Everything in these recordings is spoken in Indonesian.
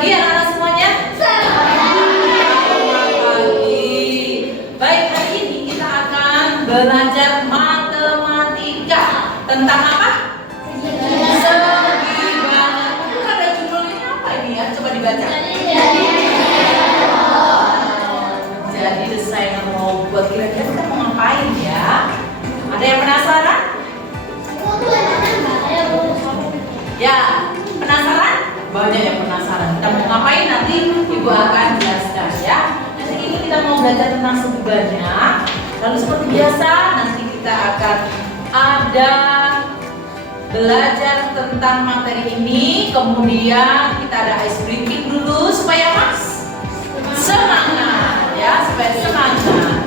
pagi anak-anak semuanya. Selamat pagi. Baik, hari ini kita akan belajar matematika. Tentang apa? Segi banyak. Ada judulnya apa ini ya? Coba dibaca. Jadi desainer robot. Kira-kira kita mau ngapain ya? Ada yang penasaran? Ya, penasaran? Banyak yang penasaran. Kita mau ngapain nanti Ibu akan jelaskan ya. Nanti ini kita mau belajar tentang segi banyak. Lalu seperti biasa nanti kita akan ada belajar tentang materi ini. Kemudian kita ada ice breaking dulu supaya Mas semangat ya, supaya semangat.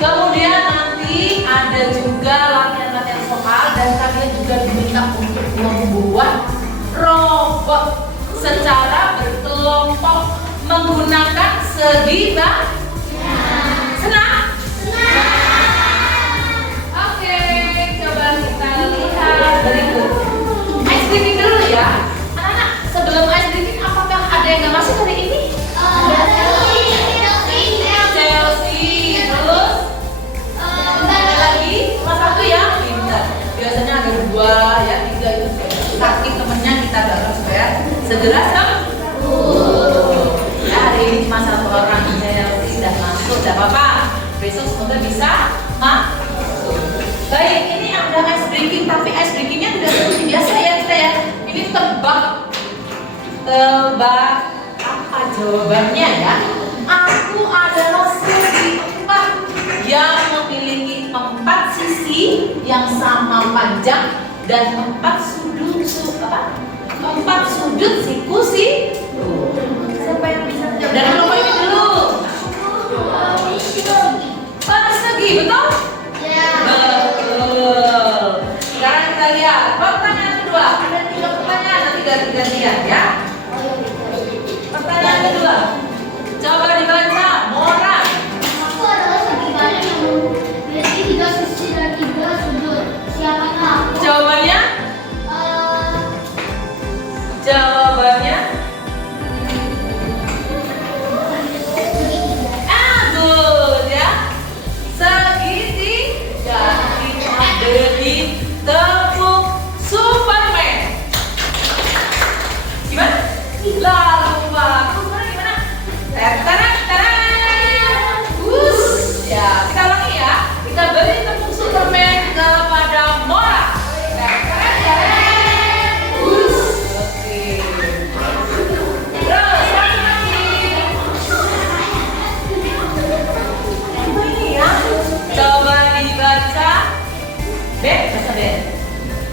Kemudian nanti ada juga latihan-latihan soal dan kalian juga diminta untuk membuat robot secara berkelompok menggunakan segi banyak. Senang? Oke, coba kita lihat berikut. Ice breaking dulu ya. Anak-anak, sebelum ice breaking apakah ada yang nggak masuk hari ini? Chelsea, terus ada lagi cuma satu ya, pintar. Biasanya ada dua ya, tiga itu sakit temennya kita dorong supaya segera sembuh. Ya, hari ini cuma satu orang yang tidak masuk, tidak apa-apa. Besok semoga bisa masuk. Baik, ini ada ice breaking, tapi ice breakingnya tidak seperti biasa ya kita ya. Ini tebak apa jawabannya ya? Aku adalah segi empat yang memiliki 4 sisi yang sama panjang dan 4 sudut siku sih. Siapa yang bisa jawab? Dari kelompok ini dulu. Persegi, betul? Ya. Betul. Sekarang kita lihat pertanyaan kedua. Ada 3 pertanyaan, nanti ganti-gantian ya. Pertanyaan kedua. Coba dibaca, Mora. Aku adalah segi banyak yang memiliki 3 sisi dan 3 sudut. Siapakah aku? Jawabannya? Jawabannya? Good ya. Segitiga. Ada di tepuk Superman. Gimana? Lalu Pak, gimana? Ya, kita ulangi ya. Kita beri tepuk Superman kepada Mora. Oke. Terus satu lagi. Ini ya. Coba dibaca. Baca B.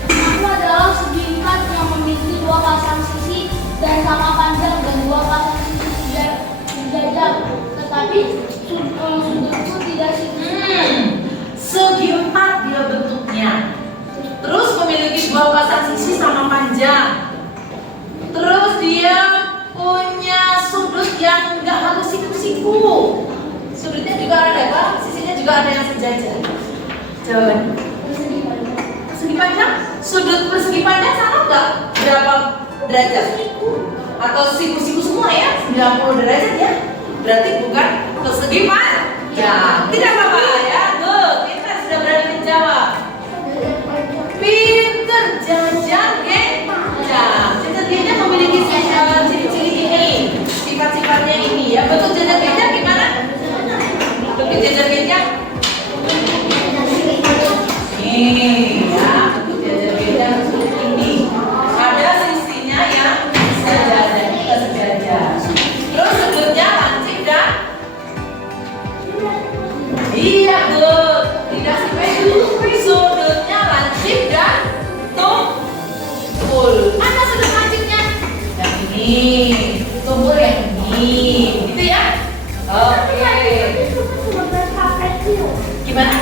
Aku adalah segi 4 yang memiliki 2 pasang sisi dan sama panjang dan 2 pasang sisi sejajar. Tetapi sudutku tidak Segi 4 dia bentuknya. Terus memiliki 2 pasang sisi sama panjang. Terus dia punya sudut yang enggak harus siku-siku. Sudutnya juga ada apa? Sisinya juga ada yang sejajar. Jawaban. Persegi panjang? Sudut persegi panjang sama enggak? Berapa derajat? Atau siku-siku semua ya? 90 derajat ya? Berarti bukan persegi panjang. Tidak apa-apa ya. Good. Kita sudah berani menjawab. Pinter, jajan panjang. Jajan memiliki ciri-ciri ini, sifat-sifatnya ini ya. Bentuk jajan gajah gimana? Bentuk jajan gajah? Ini ya, bentuk jajan gajah seperti ini. Ada sisinya yang sejajar. Terus sudutnya lancip dan iya, good. Tidak seperti sudutnya lancip dan tumpul. Mana sudut lancipnya? Yang ini. Tumpul yang ini. Gitu ya? Oke. Gimana?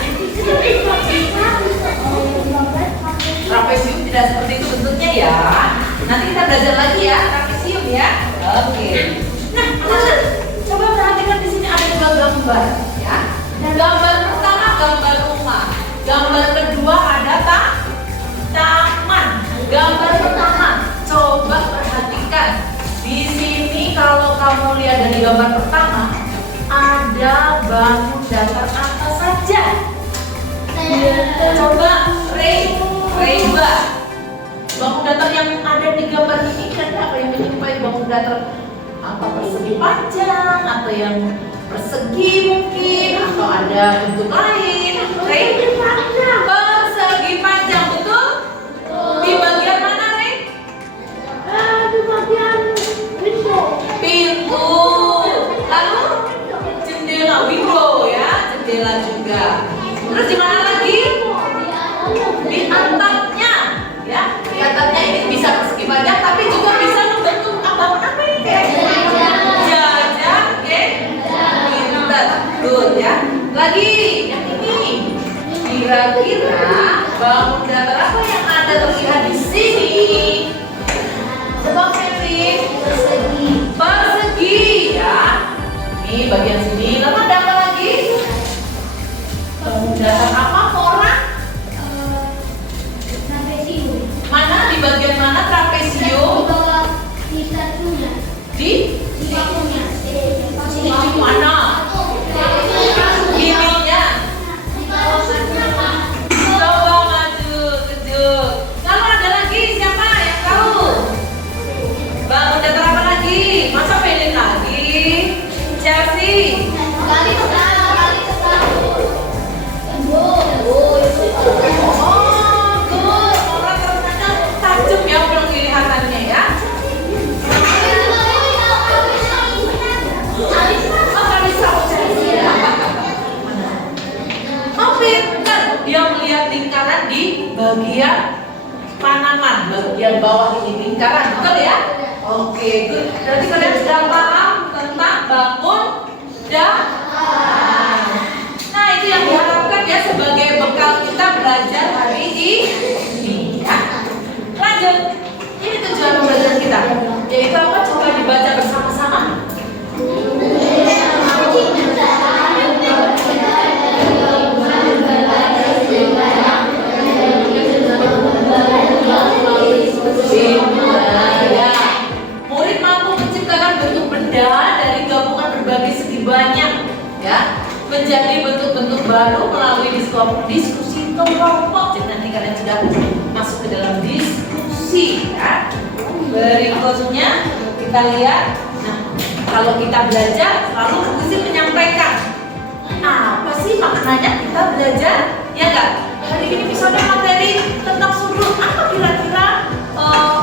Trapesium tidak seperti itu bentuknya ya. Nanti kita belajar lagi ya, trapesium ya. Oke. Nah, anak-anak, coba perhatikan di sini ada 2 gambar ya. Gambar pertama gambar rumah. Gambar kedua ada taman. Gambar pertama, coba perhatikan. Di sini kamu lihat dari gambar pertama, ada bangun datar apa saja? Coba Reba. Bangun datar yang ada di gambar ini kan apa yang menyerupai bangun datar? Apa persegi panjang atau yang persegi mungkin atau ada bentuk lain? Persegi panjang, betul? Di bagian mana, Rey? Di bagian window. Pintu. Lalu jendela, window ya, jendela juga. Terus di mana lagi? Di atapnya, ya. Di atapnya ini bisa persegi panjang, tapi juga bisa membentuk bangun apa ini? Jajak, pintar, good ya. Lagi, yang ini. Kira-kira bangun datar apa yang ada terlihat di sini? Coba Mary. Persegi ya. Ini bagian sini. Lalu ada apa lagi? Bangun datar apa? Orang? Trapesium. Mana? Di bagian mana trapesium? Di bawah di statunya. Di Bangkunya. mana? Bibirnya. Coba maju, kejut. Lalu ada lagi siapa yang tahu? Bangun datar apa lagi? Masa pilih lagi? Chelsea. Oh, good. Orang ternyata tajam ya penglihatannya ya. Oh, pintar. Dia melihat lingkaran di bagian tanaman, bagian bawah ini lingkaran, betul ya? Oke, good. Berarti kalian sudah paham tentang bangun datar. Nah, itu yang diharapkan ya sebagai bekal kita belajar hari ini. Ya. Lanjut. Ini tujuan pembelajaran kita. Yaitu apa? Coba dibaca bersama-sama. Ya. Murid mampu menciptakan bentuk benda dari gabungan berbagai segi banyak, ya, menjadi bentuk-bentuk baru melalui diskusi kelompok. Jadi nanti kalian sudah masuk ke dalam diskusi, ya. Berikutnya kita lihat. Nah, kalau kita belajar, lalu diskusi menyampaikan apa sih maknanya kita belajar, ya enggak? Hari ini misalnya materi tentang sudut, apa kira-kira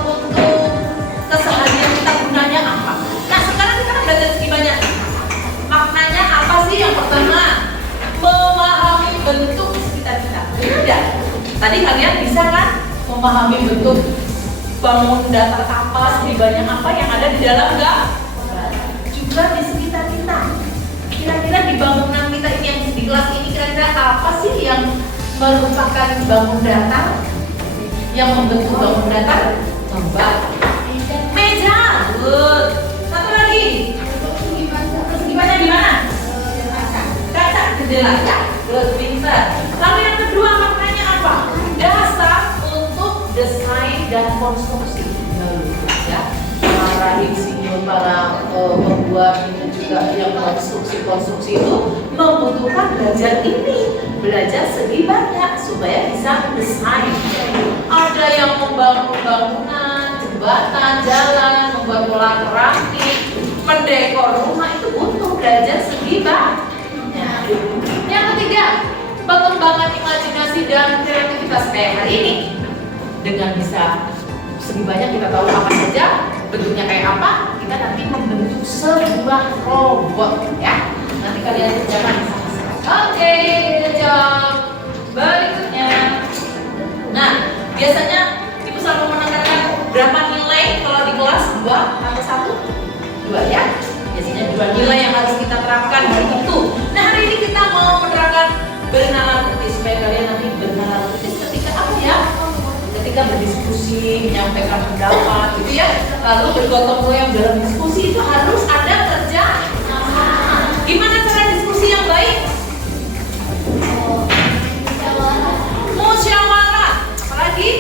untuk keseharian kita gunanya apa? Nah, sekarang kita belajar segi banyak. Maknanya apa sih? Yang pertama, memahami bentuk sekitar kita. Benar tidak? Tadi kalian bisa kan memahami bentuk bangun datar apa, segi banyak apa yang ada di dalam enggak? Juga di sekitar kita. Kira-kira di bangunan kita ini yang di kelas ini kira-kira apa sih yang merupakan bangun datar? Yang membentuk bangun datar? Coba. Meja. Good. Satu lagi. Persegi panjang di mana? Kaca, jendela. Ya. Good, pintar. Lalu yang kedua maknanya apa? Dasar untuk desain dan konstruksi. Ya. Para insinyur, para pembuat itu juga yang konstruksi itu membutuhkan belajar ini, belajar segi banyak supaya bisa desain. Ada yang membangun bangunan, jembatan, jalan, membuat pola keramik, mendekor rumah, itu butuh belajar segi banyak. Yang ketiga, pengembangan imajinasi dan kreativitas kayak hari ini. Dengan bisa segi banyak kita tahu apa saja, bentuknya kayak apa, kita nanti membentuk sebuah robot ya. Nanti kalian kerjakan sama-sama. Oke, jawab berikutnya. Nah, biasanya ibu selalu menekankan berapa nilai kalau di kelas 2 atau 1? 2 ya. Biasanya 2 nilai yang harus kita terapkan hari itu. Nah, hari ini kita mau menerapkan bernalar kritis supaya kalian nanti bernalar kritis ketika apa ya? Ketika berdiskusi, menyampaikan pendapat gitu ya. Lalu bergotong royong dalam diskusi itu harus ada kerja. Gimana cara diskusi yang baik? Musyawarah. Apalagi?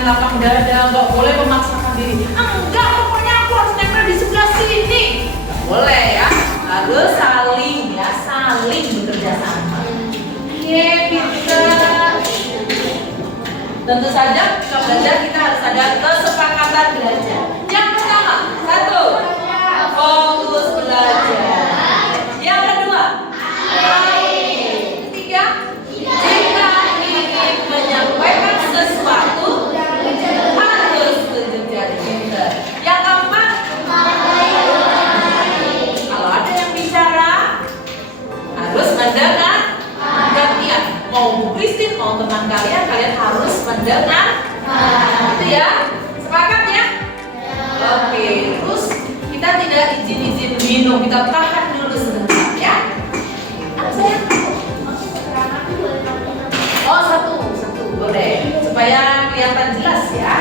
dengan lapang dada, nggak boleh memaksakan diri. Enggak, pokoknya aku harus nempel di sebelah sini. Nggak boleh ya, harus saling ya, saling bekerja sama. Pinter. Tentu saja ketika belajar kita harus ada kesepakatan belajar. Yang pertama, 1, fokus belajar. Yang kedua, ketiga, jika ingin menyampaikan sesuatu harus belajar pinter. Yang keempat, kalau ada yang bicara harus mendengar. Gantian, mau Bu Christine, mau teman kalian harus mendengar. Itu ya, sepakat ya? Oke, terus kita tidak izin minum, kita tahan dulu sebentar ya. Apa sayang? Oh, satu boleh, supaya kelihatan jelas ya.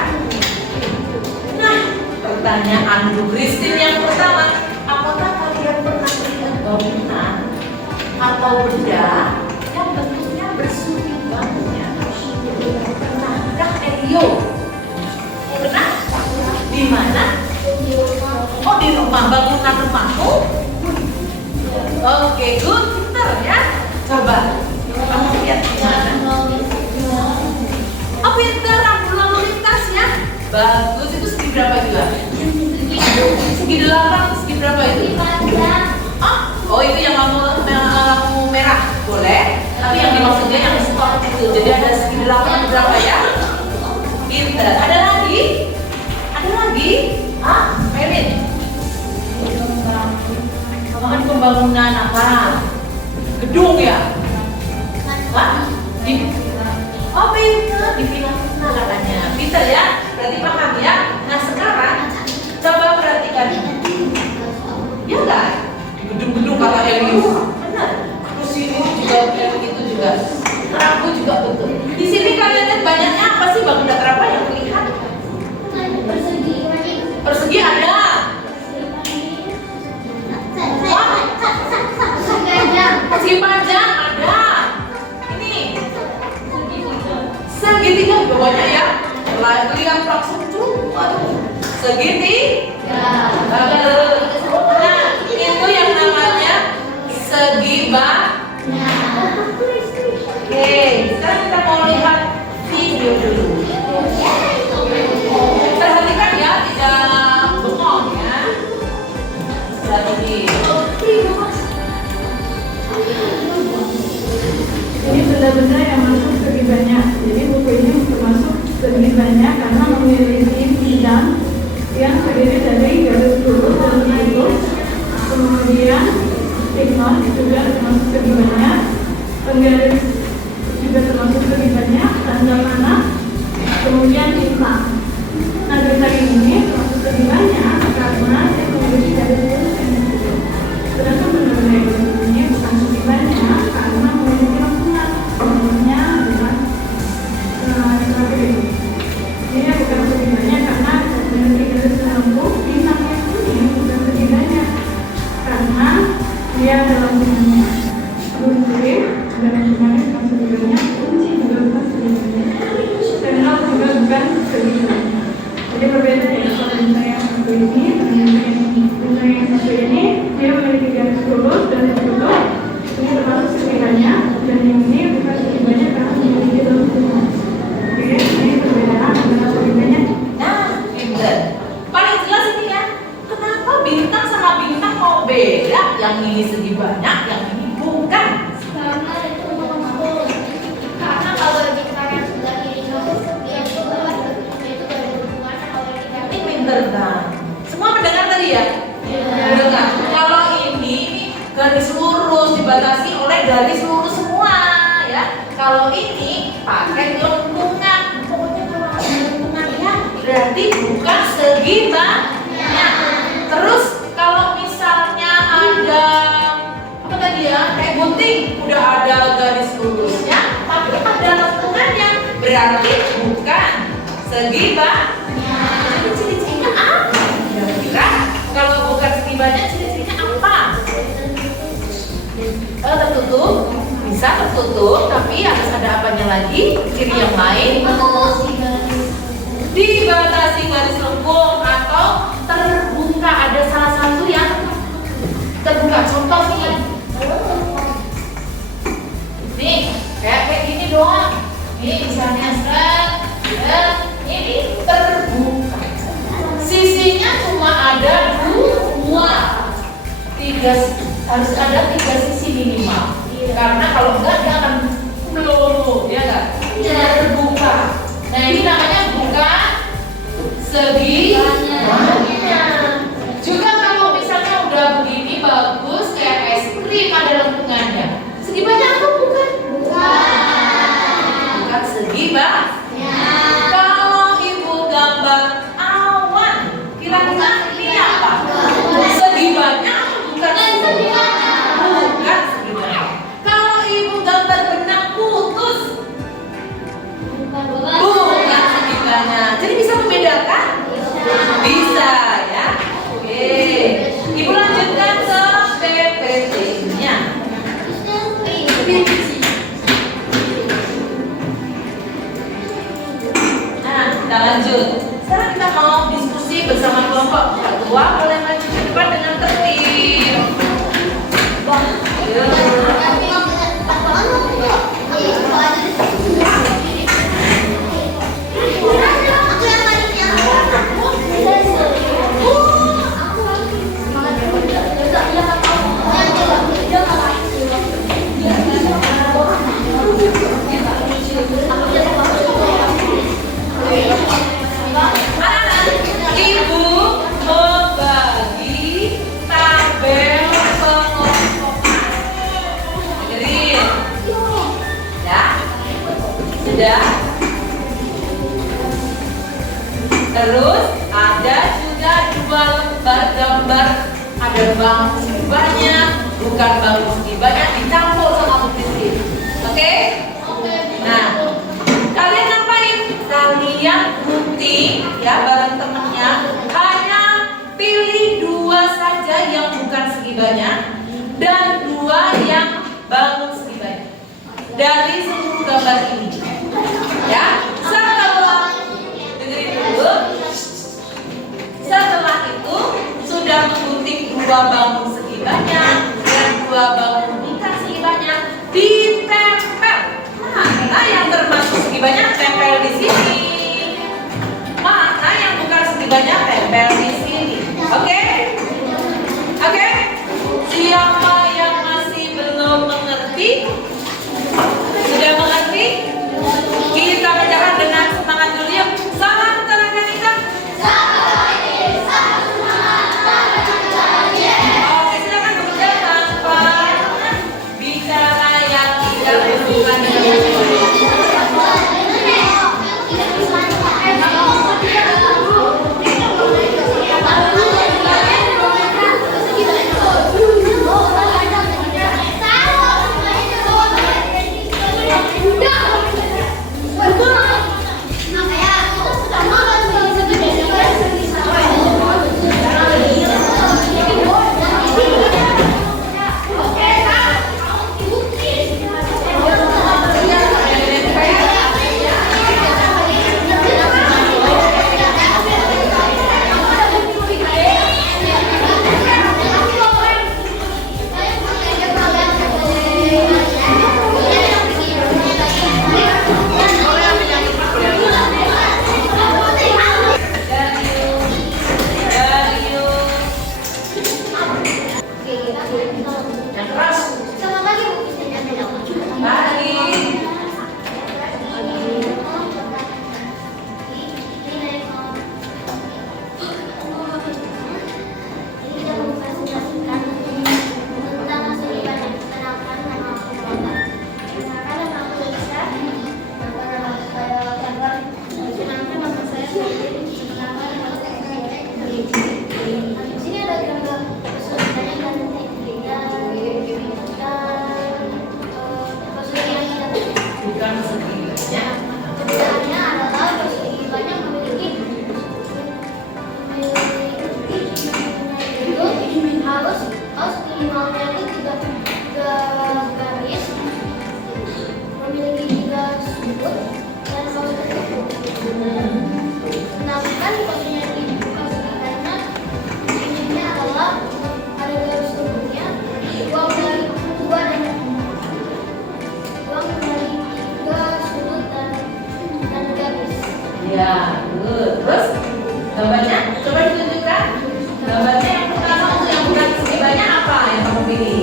Nah, pertanyaan Bu Christine yang pertama, apakah kalian pernah melihat bangunan atau benda yang bentuknya bersudi bangunnya? Pernahkah Elio? Pernah? Di mana? Oh, di rumah, bangunan rumahmu? Oke, good, pinter ya. Coba, kamu lihat di mana? Oh, pinter, rambu lalu lintas ya. Bagus, itu segi berapa juga? Segi 8, segi berapa itu? Oh, itu yang lampu merah, boleh. Tapi yang dimaksudnya yang stop itu. Jadi ada segi 8 berapa ya? Pinter. Ada lagi? Melin. Kan pembangunan apa? Gedung ya? Oh, pinter. Di Filipina katanya. Pinter ya? Berarti paham ya? Nah, sekarang coba perhatikan. Ya enggak? Gedung-gedung kata Elius. Benar. Terus ini juga kayak begitu juga. Rambu juga betul. Di sini kalian lihat banyaknya apa sih bangunan apa yang terlihat? Persegi ada. Persegi panjang ada. Ini segitiga bawahnya ya. Lihat langsung tuh. Segitiga. Nah, itu yang namanya segi banyak. Oke, sekarang kita mau lihat video dulu. Perhatikan ya, tidak bengong ya. Jadi ini benda-benda yang masuk segi banyak. Jadi buku ini termasuk segi banyak karena memiliki bidang yang terdiri dari garis lurus dan lurus. Kemudian signal juga termasuk segi banyak. Penggaris juga termasuk segi banyak. Tanda panah. Kemudian tinta. Nah, tinta ini termasuk segi banyak karena dia memiliki garis lurus dan lurus. Sedangkan benda-benda yang ini bukan segi banyak karena memiliki lengkungan. Contohnya adalah seperti ini. Ini bukan segi banyak karena memiliki garis lengkung. Bintang yang ini bukan segi banyak karena dia ada lengkungannya. Kunci dan lengkungannya bukan segi banyak. Kunci juga bukan segi banyak. Channel juga bukan segi banyak. Jadi berbeda ya. Kalau benda yang satu ini benda yang satu ini dia memiliki garis lurus dan lurus. Ini termasuk segi banyak dan yang ini bukan segi banyak karena memiliki lengkungan. Oke, ini perbedaan antara segi banyak. nah, pinter. Paling jelas ini ya. Kenapa bintang sama bintang mau beda? Yang ini segi banyak, yang ini bukan. Karena itu mengumpul. Karena kalau bintang yang sebelah kiri yang sebelah itu ada hubungannya kalau kita Ini pinter kan? Semua mendengar tadi ya? Mendengar. Kalau ini garis lurus dibatasi oleh garis lurus semua ya. Kalau ini pakai lengkungan. Pokoknya kalau ada lengkungan ya berarti bukan segi banyak. Terus kalau misalnya ada apa tadi ya? Kayak gunting udah ada garis lurusnya, tapi ada lengkungannya. Berarti bukan segi banyak. Jadi ciri-cirinya apa? Kira-kira kalau bukan segi banyak ciri-cirinya apa? Tertutup, bisa tertutup, tapi harus ada apanya lagi? Ciri yang lain? ini terbuka. Sisinya cuma ada dua. Harus ada 3 sisi minimal. Karena kalau enggak dia akan melulu, ya enggak? Terbuka. Nah, ini namanya bukan segibanya. Juga kalau misalnya udah begini bagus kayak es krim ada lengkungannya. Segibanya atau bukan? Bukan segibanya. Kalau ibu gambar awan, kira-kira ini apa? Segibanya atau bukan segibanya? Bukan segibanya. Kalau ibu gambar benang putus, bukan segibanya. Jadi bisa membedakan? Bisa ya. Oke. Ibu lanjutkan ke PPT-nya. Nah, kita lanjut. Sekarang kita mau diskusi bersama kelompok. Ketua boleh maju ke depan dengan tertib. Ayo. Ibu membagi tabel pengelompokan. Dengerin. Ya? Sudah? Terus ada juga 2 lembar gambar. Ada bangku segi banyak, bukan bangku segi banyak, dicampur sama Bu Kristi. Oke? Nah, kalian ngapain? Kalian gunting ya bareng temennya. Hanya pilih 2 saja yang bukan segi banyak dan 2 yang bangun segi banyak dari seluruh gambar ini. Ya, setelah dengerin dulu. Setelah itu sudah menggunting 2 bangun segi banyak dan 2 bangun bukan segi banyak, ditempel. Mana yang termasuk segi banyak tempel di sini. Mana yang bukan segi banyak tempel di sini. Oke? Oke? Siapa yang masih belum mengerti? Sudah mengerti? Kita kerjakan Good. Terus gambarnya coba ditunjukkan. Gambarnya yang pertama untuk yang bukan segi banyak apa yang kamu pilih?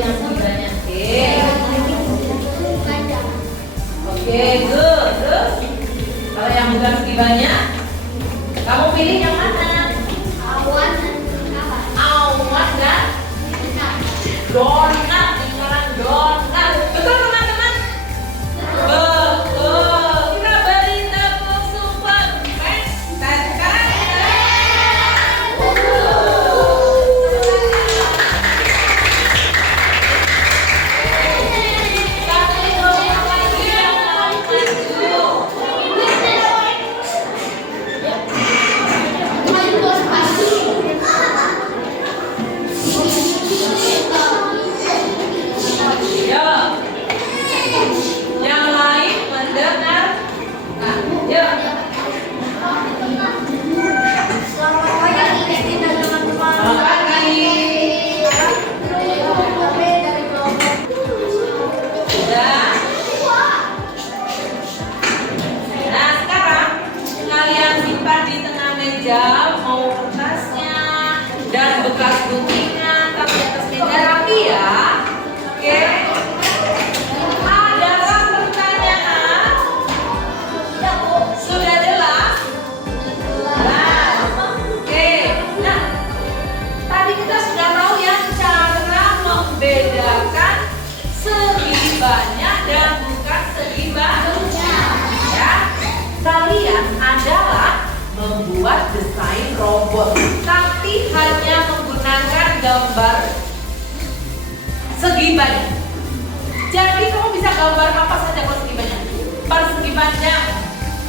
Yang segi banyak. Oke, good. Terus kalau yang bukan segi banyak, kamu pilih yang mana? Awan dan donat. Lingkaran donat. Betul teman-teman? Betul. Kita beri tepuk super yang lain mendengar. Nah, yuk. Selamat pagi. Sudah. Nah, sekarang kalian simpan di tengah meja mau kertasnya dan bekas guntingan taruh di atas meja rapi ya. Oke. Adakah pertanyaan? Sudah jelas? Jelas. Oke. Nah, tadi kita sudah tahu ya cara membedakan segi banyak dan bukan segi banyak. Ya. Kalian adalah membuat desain robot, tapi hanya menggunakan gambar segi banyak. Jadi kamu bisa gambar apa saja kalau segi banyak. Persegi panjang.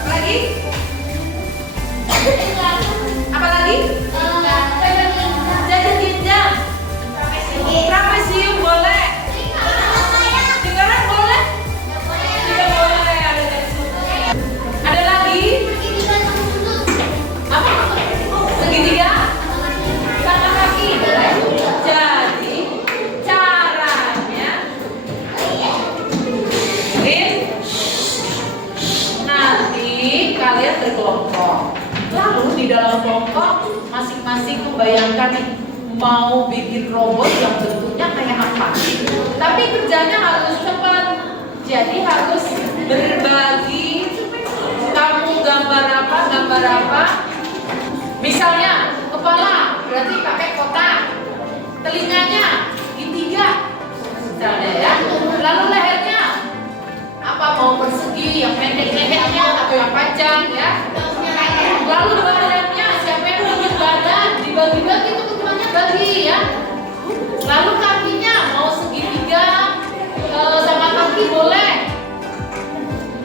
Apa lagi? Apa lagi? Jajak ginjal. Trapesium boleh. Lingkaran boleh. Tidak boleh. Ada dari sudut. Ada lagi? Apa? Segitiga? Sama kaki boleh. Jadi caranya nanti kalian berkelompok. Lalu di dalam kelompok masing-masing membayangkan nih mau bikin robot yang bentuknya kayak apa. Tapi kerjanya harus cepat. Jadi harus berbagi. Kamu gambar apa? Misalnya kepala berarti pakai kotak. Telinganya segitiga. Misalnya ya. Lalu lehernya apa mau persegi yang pendek-pendeknya atau yang panjang ya. Lalu badannya siapa yang bikin badan dibagi-bagi itu ketuanya bagi ya. Lalu kakinya mau segitiga sama kaki boleh.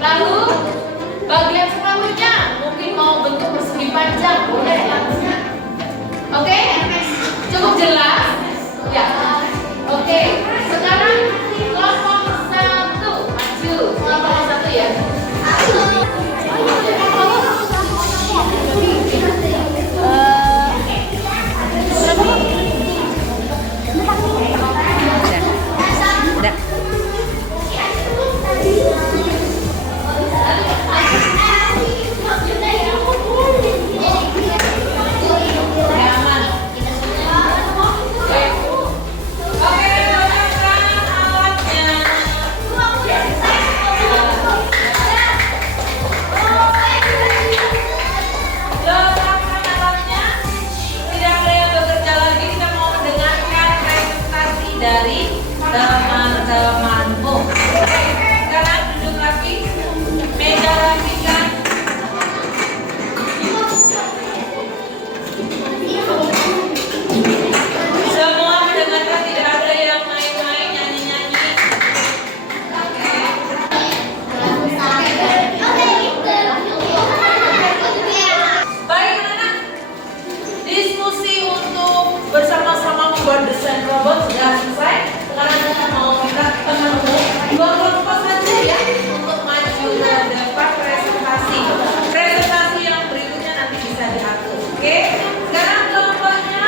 Lalu bagian sepatunya mungkin mau bentuk persegi panjang boleh. Oke? Cukup jelas? Ya. Oke. Sekarang kelompok 1 maju. Kelompok 1 ya. Dari teman-temanmu. Oke, sekarang duduk rapi, meja rapikan. Semua mendengarkan, tidak ada yang main-main nyanyi-nyanyi. Baik anak-anak, diskusi untuk bersama-sama membuat desain robot sudah selesai. Sekarang kita mau minta teman-teman 2 kelompok saja ya untuk maju ke depan presentasi. Presentasi yang berikutnya nanti bisa diatur. Oke? Sekarang kelompoknya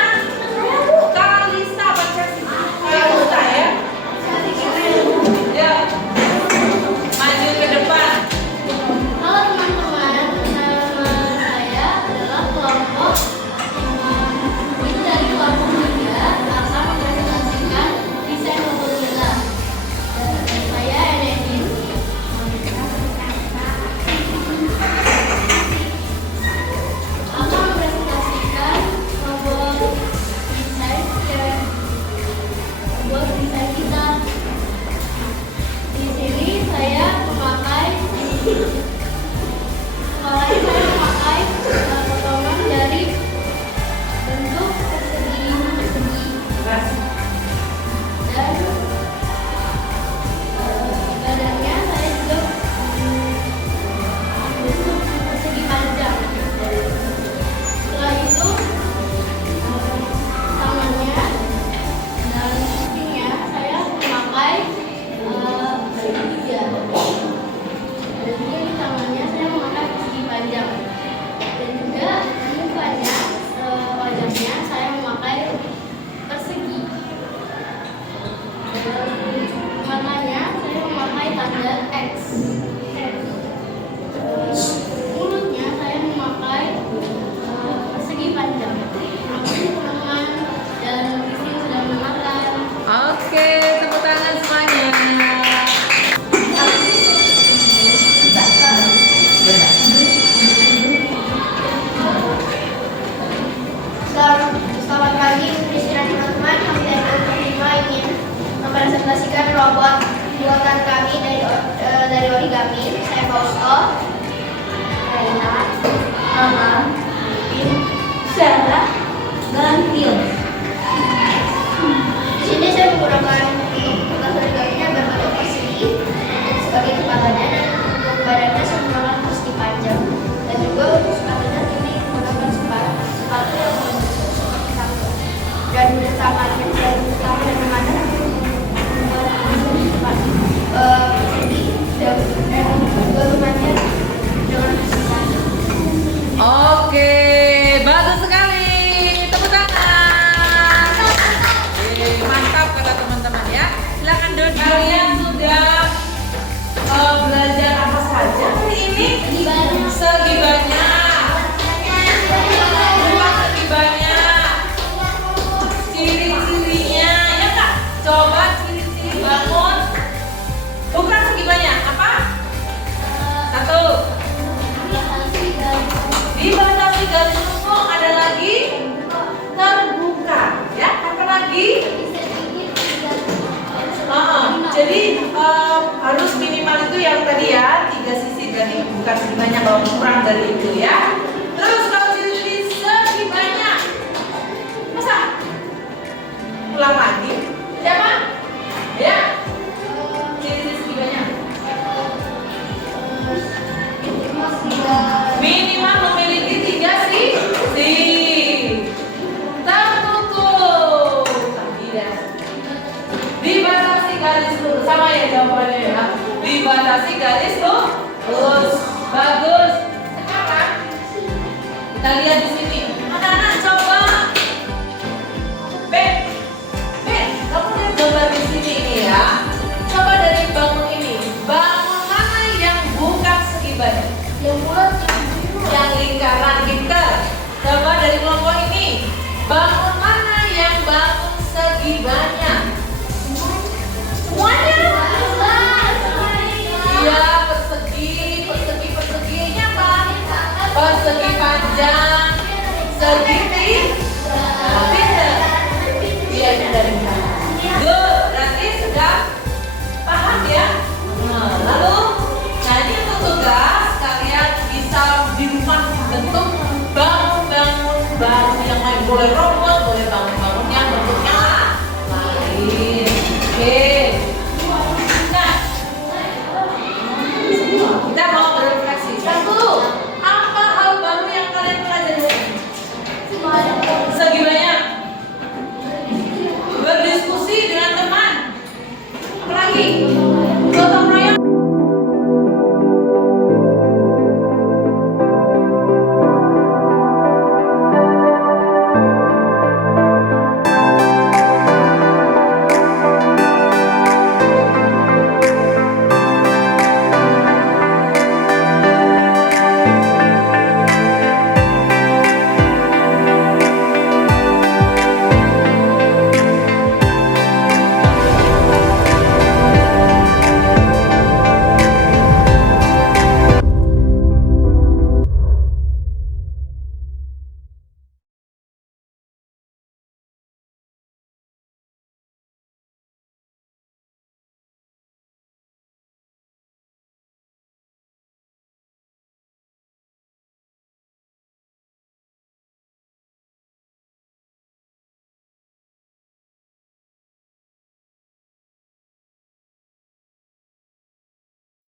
mengilustrasikan robot buatan kami dari origami. Saya Fausto, Raina, Mama, Pin, Sarah, dan Phil. Di sini saya menggunakan kertas origaminya berbentuk persegi sebagai kepatannya, dan untuk badannya saya menggunakan persegi panjang, dan juga untuk sepatunya ini menggunakan sepatu yang berbentuk seperti tangga, dan tangannya dari mana persegi dan juga rumahnya dengan persegi panjang. Oke, bagus sekali. Tepuk tangan. Oke, mantap kata teman-teman ya. Silakan duduk. Kalian sudah belajar apa saja hari ini? Segi banyak. Bukan segi banyak. Ciri-cirinya, ya Kak? Coba ciri-ciri bangun. Bukan segi banyak. Apa? Satu. Dibatasi garis lengkung, ada lagi terbuka, ya. Apa lagi? Jadi harus minimal itu yang tadi ya, 3 sisi, jadi bukan segi banyak, kalau kurang dari itu ya. Terus kalau ciri-ciri segi banyak, masa? Ulang lagi. Siapa? Ya. Ciri-ciri segi banyak. Minimal memiliki 3 sisi. Tertutup. Tidak. Dibatasi garis lurus. Sama ya jawabannya ya. Dibatasi garis lurus. Bagus. Sekarang kita lihat di sini. Anak-anak coba. Ben, kamu lihat gambar di sini ini ya. Coba dari bangun ini. Bangun mana yang bukan segi banyak? Yang bulat, Yang lingkaran lingkar. Coba dari kelompok ini, bangun mana yang bangun segi banyak? Semuanya. Iya, perseginya apa? Persegi panjang, segi pintar. Iya, dari lingkaran. Good, berarti sudah paham ya? Lalu, nah ini untuk tugas kalian bisa di rumah bentuk bangun-bangun baru yang lain, boleh robot, boleh bangun